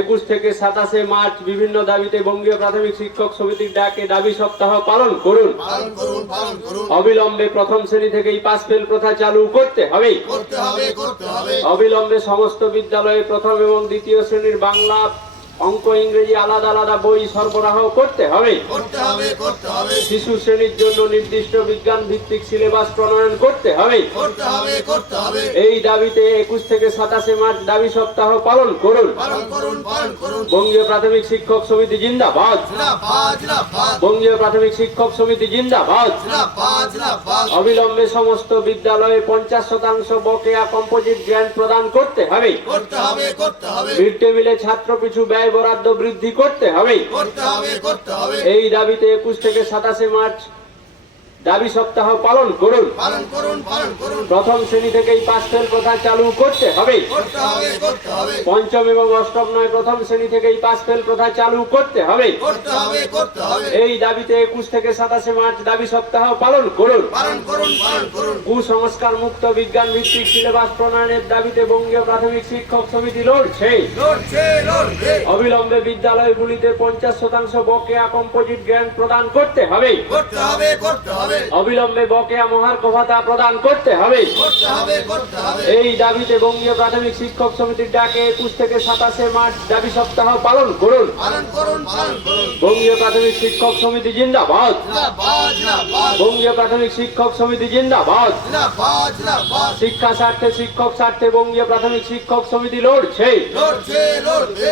একুশ থেকে সাতাশে মার্চ বিভিন্ন দাবিতে বঙ্গীয় প্রাথমিক শিক্ষক সমিতির ডাকে দাবি সপ্তাহ পালন করুন। অবিলম্বে প্রথম শ্রেণি থেকে এই পাস ফেল প্রথা চালু করতে হবে। অবিলম্বে সমস্ত বিদ্যালয়ে প্রথম এবং দ্বিতীয় শ্রেণির বাংলা অঙ্ক ইংরেজি আলাদা আলাদা বই সরবরাহ করতে হবে। শিশু শ্রেণির জন্য নির্দিষ্ট বিজ্ঞান ভিত্তিক সিলেবাস প্রণয়ন করতে হবে। এই দাবিতে একুশ থেকে সাতাশে মার্চ দাবি সপ্তাহ পালন করুন। বঙ্গীয় প্রাথমিক শিক্ষক সমিতি জিন্দাবাদ। বঙ্গীয় প্রাথমিক শিক্ষক সমিতি জিন্দাবাদ। অবিলম্বে সমস্ত বিদ্যালয়ে পঞ্চাশ শতাংশ বকেয়া কম্পোজিট গ্র্যান্ট প্রদান হবে। করতে হবে মিড ছাত্র পিছু ব্যয় বরাদ্দ বৃদ্ধি করতে হবে। করতে হবে করতে হবে। এই দাবিতে একুশ থেকে সাতাশে মার্চ দাবি সপ্তাহ পালন করুন। প্রথম শ্রেণি থেকেই পাস ফেল প্রথা চালু করতে হবে। পঞ্চম এবং অষ্টম নয় প্রথম শ্রেণি থেকেই পাস ফেল প্রথা চালু করতে হবে। এই দাবিতে একুশ থেকে সাতাশে মার্চ দাবি সপ্তাহ পালন করুন। করুন কুসংস্কার মুক্ত বিজ্ঞান ভিত্তিক সিলেবাস প্রণয়নের দাবিতে বঙ্গীয় প্রাথমিক শিক্ষক সমিতি লড়ছে লড়ছে। অবিলম্বে বিদ্যালয়গুলিতে পঞ্চাশ শতাংশ বকেয়া কম্পোজিট জ্ঞান প্রদান করতে হবে। করতে হবে করতে হবে। অবিলম্বে বকেয়া মহার্ঘ ভাতা প্রদান করতে হবে। এই দাবিতে বঙ্গীয় প্রাথমিক শিক্ষক সমিতির ডাকে একুশ থেকে সাতাশে মার্চ দাবি সপ্তাহ পালন করুন। করুন বঙ্গীয় প্রাথমিক শিক্ষক সমিতি জিন্দাবাদ। বঙ্গীয় প্রাথমিক শিক্ষক সমিতি জিন্দাবাদ। শিক্ষা স্বার্থে শিক্ষক স্বার্থে বঙ্গীয় প্রাথমিক শিক্ষক সমিতি লড়ছে লড়ছে।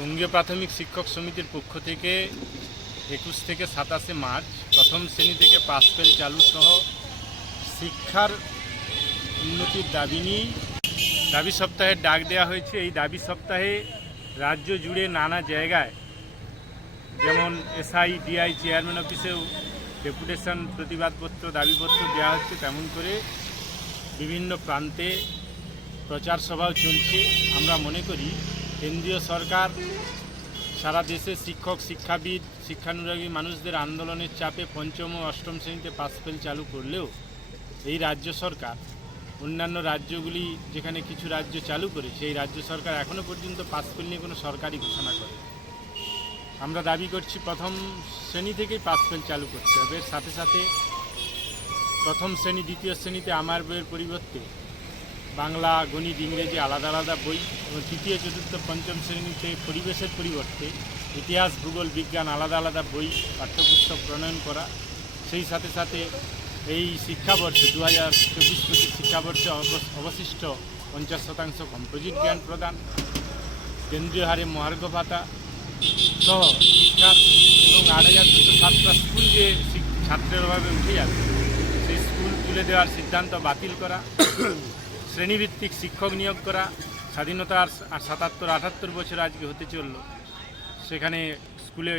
বঙ্গীয় প্রাথমিক শিক্ষক সমিতির পক্ষ থেকে একুশ থেকে সাতাশে মার্চ প্রথম শ্রেণি থেকে পাস ফেল চালু সহ শিক্ষার উন্নতির দাবি নিয়েই দাবি সপ্তাহের ডাক দেওয়া হয়েছে। এই দাবি সপ্তাহে রাজ্য জুড়ে নানা জায়গায়, যেমন এসআই, ডিআই, চেয়ারম্যান অফিসেও ডেপুটেশন প্রতিবাদপত্র, দাবিপত্র দেওয়া হচ্ছে। তেমন করে বিভিন্ন প্রান্তে প্রচার সভাও চলছে। আমরা মনে করি কেন্দ্রীয় সরকার, সারা দেশে শিক্ষক, শিক্ষাবিদ, শিক্ষানুরাগী মানুষদের আন্দোলনের চাপে পঞ্চম ও অষ্টম শ্রেণীতে পাস ফেল চালু করলেও এই রাজ্য সরকার, অন্যান্য রাজ্যগুলি যেখানে কিছু রাজ্য চালু করেছে এই রাজ্য সরকার এখনও পর্যন্ত পাস ফেল নিয়ে কোনো সরকারি ঘোষণা করে আমরা দাবি করছি প্রথম শ্রেণি থেকেই পাস ফেল চালু করতে হবে। এর সাথে সাথে প্রথম শ্রেণি, দ্বিতীয় শ্রেণীতে আমার বইয়ের পরিবর্তে বাংলা, গণিত, ইংরেজি আলাদা আলাদা বই এবং তৃতীয়, চতুর্থ, পঞ্চম শ্রেণীতে পরিবেশের পরিবর্তে ইতিহাস, ভূগোল, বিজ্ঞান আলাদা আলাদা বই, পাঠ্যপুস্তক প্রণয়ন করা। সেই সাথে সাথে এই শিক্ষাবর্ষে দু হাজার চব্বিশ পঁচিশ শিক্ষাবর্ষে অবশিষ্ট পঞ্চাশ শতাংশ কম্পোজিট জ্ঞান প্রদান, কেন্দ্রীয় হারে মহার্ঘ ভাতা সহ শিক্ষা এবং আট হাজার দুশো সাতটা স্কুল যে ছাত্রের অভাবে উঠে যাচ্ছে, সেই স্কুল তুলে দেওয়ার সিদ্ধান্ত বাতিল করা। শ্রেণীভিত্তিক শিক্ষক নিয়োগ করা স্বাধীনতার আর সাতাত্তর, আটাত্তর বছর আজকে হতে চলল। সেখানে স্কুলে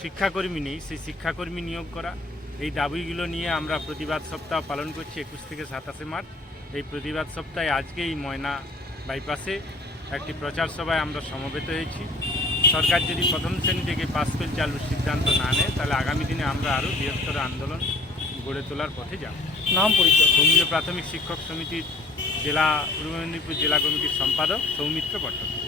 শিক্ষাকর্মী নেই, সেই শিক্ষাকর্মী নিয়োগ করা। এই দাবিগুলো নিয়ে আমরা প্রতিবাদ সপ্তাহ পালন করছি একুশ থেকে সাতাশে মার্চ। এই প্রতিবাদ সপ্তাহে আজকেই ময়না বাইপাসে একটি প্রচার সভায় আমরা সমবেত হয়েছি। সরকার যদি প্রথম শ্রেণি থেকে পাস ফেল চালুর সিদ্ধান্ত না নেয়, তাহলে আগামী দিনে আমরা আরও বৃহত্তর আন্দোলন গড়ে তোলার পথে যাব। নাম পরিচয়। বঙ্গীয় প্রাথমিক শিক্ষক সমিতির জেলা পূর্ব মেদিনীপুর জেলা কমিটির সম্পাদক সৌমিত্র ভট্টাচার্য।